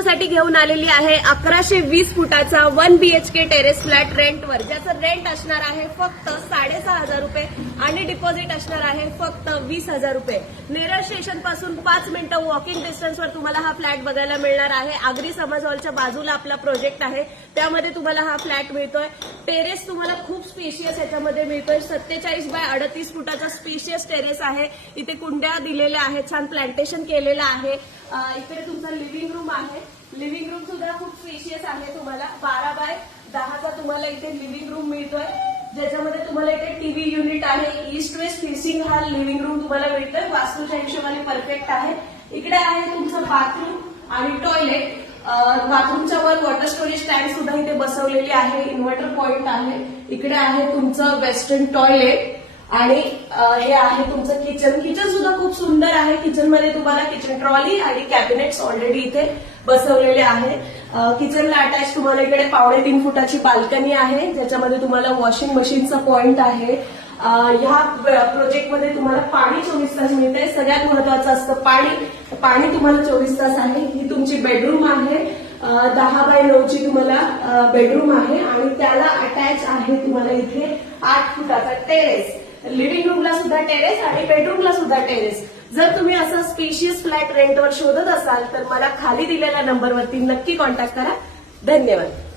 तुमच्यासाठी घेऊन आलेली आहे अकराशे वीस फुटाचा one B H K terrace flat रेंटवर ज्याचं रेंट असणार आहे फक्त साडेसहा हजार रुपये आणि डिपॉझिट असणार आहे फक्त वीस हजार रुपये. नेरळ स्टेशनपासून पाच मिनिटं वॉकिंग डिस्टन्सवर तुम्हाला हा फ्लॅट बघायला मिळणार आहे. आगरी समाज हॉलच्या बाजूला आपला प्रोजेक्ट आहे. त्यामध्ये तुम्हाला हा फ्लॅट मिळतोय. टेरेस तुम्हाला खूप स्पेशियस याच्यामध्ये मिळतोय. सत्तेचाळीस बाय अडतीस फुटाचा स्पेशियस टेरेस आहे. इथे कुंड्या दिलेल्या आहेत छान प्लांटेशन केलेलं आहे. इकडे तुमचा लिव्हिंग रूम आहे. लिव्हिंग रूम सुद्धा खूप स्पेशियस आहे तुम्हाला. बारा बाय दहाचा तुम्हाला इथे लिव्हिंग रूम मिळतोय. ज्याच्यामध्ये तुम्हाला इथे टीव्ही युनिट आहे. ईस्ट वेस्ट फेसिंग हा लिव्हिंग रूम तुम्हाला मिळतोय. वास्तूच्या हिशोबाने परफेक्ट आहे. इकडे आहे तुमचं बाथरूम आणि टॉयलेट बाथरूमच्या वर वॉटर स्टोरेज टँक सुद्धा इथे बसवलेली आहे. इन्व्हर्टर पॉइंट आहे. इकडे आहे तुमचं वेस्टर्न टॉयलेट आणि हे आहे तुमचं किचन किचन सुद्धा खूप सुंदर आहे. किचनमध्ये तुम्हाला किचन ट्रॉली आणि कॅबिनेट्स ऑलरेडी इथे बसवलेले आहे. किचनला अटॅच तुम्हाला इकडे पावणे तीन फुटाची बाल्कनी आहे. ज्याच्यामध्ये तुम्हाला वॉशिंग मशीनचा पॉइंट आहे. ह्या प्रोजेक्टमध्ये तुम्हाला पाणी चोवीस तास मिळते सगळ्यात महत्वाचं असतं पाणी. पाणी तुम्हाला चोवीस तास आहे. ही तुमची बेडरूम आहे. दहा बाय नऊची तुम्हाला बेडरूम आहे. आणि त्याला अटॅच आहे तुम्हाला इथे आठ फुटाचा टेरेस लिव्हिंग रूमला सुद्धा टेरेस आणि बेडरूमला सुद्धा टेरेस जर तुम्ही असं स्पेशियस फ्लॅट रेंटवर शोधत असाल तर मला खाली दिलेल्या नंबरवरती नक्की कॉन्टॅक्ट करा. धन्यवाद.